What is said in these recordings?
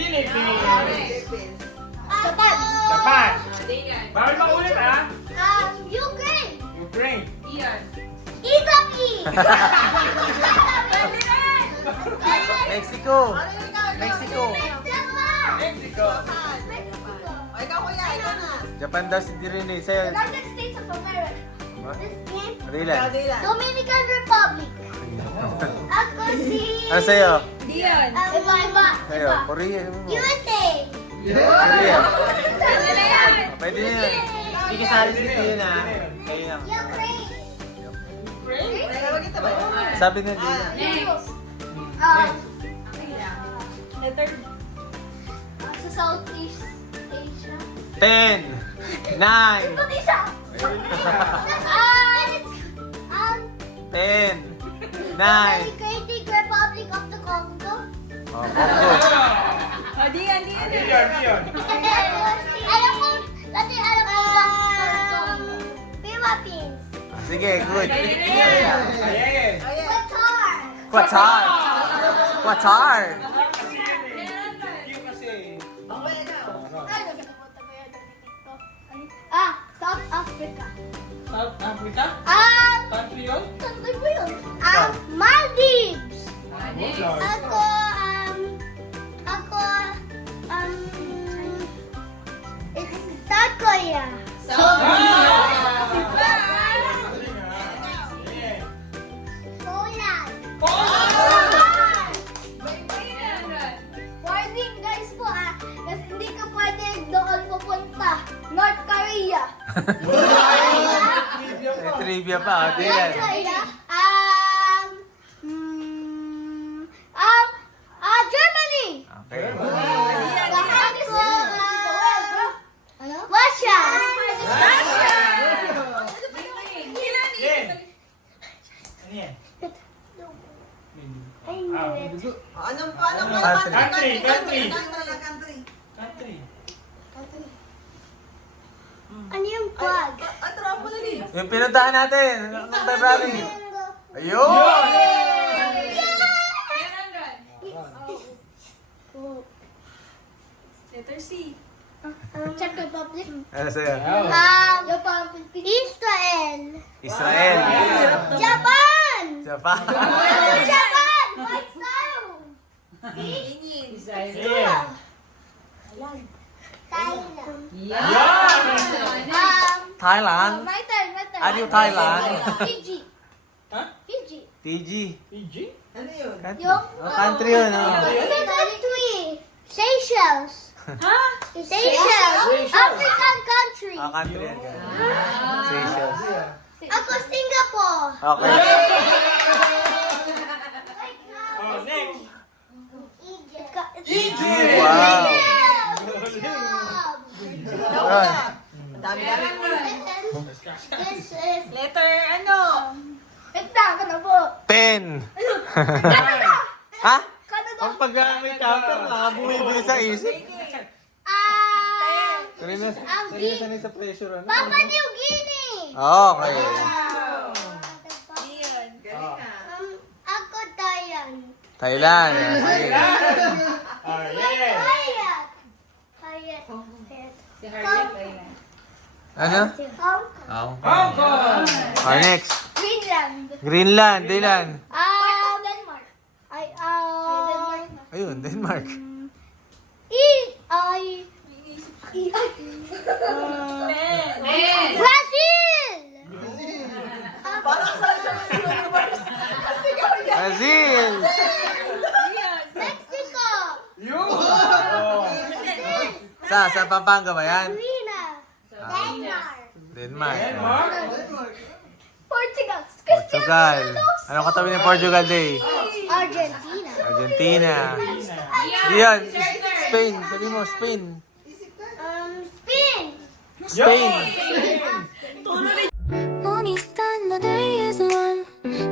Philippines. Japan. Japan. Bawal pa ulit ha? Ukraine. Ukraine. Italy. Mexico. Mexico. Mexico. Japan daw si Direne. Sa'yo. United States of America. What? This game. Rilan. Dominican Republic. Ako si... Ano sa'yo? Iba. Sa'yo. Korea. USA. Korea. Pwede na yun. Hindi kasali si Tia na. Kayo lang. Ukraine. Sabi na din. Sa Southeast Asia. 10, 9, Indonesia. 10, 9. Democratic Republic of the Congo. Oh, Congo. Diyan. Alam ko, dati alam ko Philippines. Sige, good. Ayan. Qatar. Qatar. Qatar. Cute kasi. Ay, nagkatapunta ko yan. South Africa. South Africa? Country yun? Country ko yun. Maldives. Ako. It's South Korea. Poland. Warning guys po kasi hindi ka pwede doon pupunta. North Korea. May trivia pa. Oh, Dylan. North Korea. Germany. Okay. Russia. Ano yan? Country. Ano yung flag? Yung pinuntahan natin. Ang February. Ayun! Czech Republic. Ano sa'yo? Israel. Israel. Japan. Japan. Japan. What's up? Thailand. Thailand. My turn. Ano yung Thailand? Fiji. Ha? Fiji. Fiji. Fiji? Yung Country yun. Oh. country. Seychelles. Seychelles. African country. Country yan. Seychelles. Ako Singapore. Okay. Oh, next. Egypt. Wow. Alright. This is Letter ano? Ito, ano po? 10. Canada. Ha? Canada. Ang pag-gamit counter na, bumibili sa isip. Kanina sanay sa pressure. Ano? Papua New Guinea. Okay. Ian, galing ka. Ako Thailand. Thailand. Sige. Oh, yeah. Hayat. Si Harley Thailand. Ano? Hong Kong. Oh. Hong Kong. Next. Greenland. Greenland. Dylan. Denmark. Ayun, Denmark. Brazil. Parang sa universe. Sigaw niya. Brazil. Mexico. Yun. Oh. Sa Pampanga ba yan? Arena. Denmark. Denmark. Portugal. Portugal. Anong katabi ng Portugal Day? Argentina. Argentina. Yan. Spain. Sabi mo, Spain. Spain. Spain. Only time the day is one.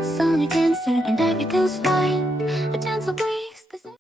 Summer cancer and everything's fine.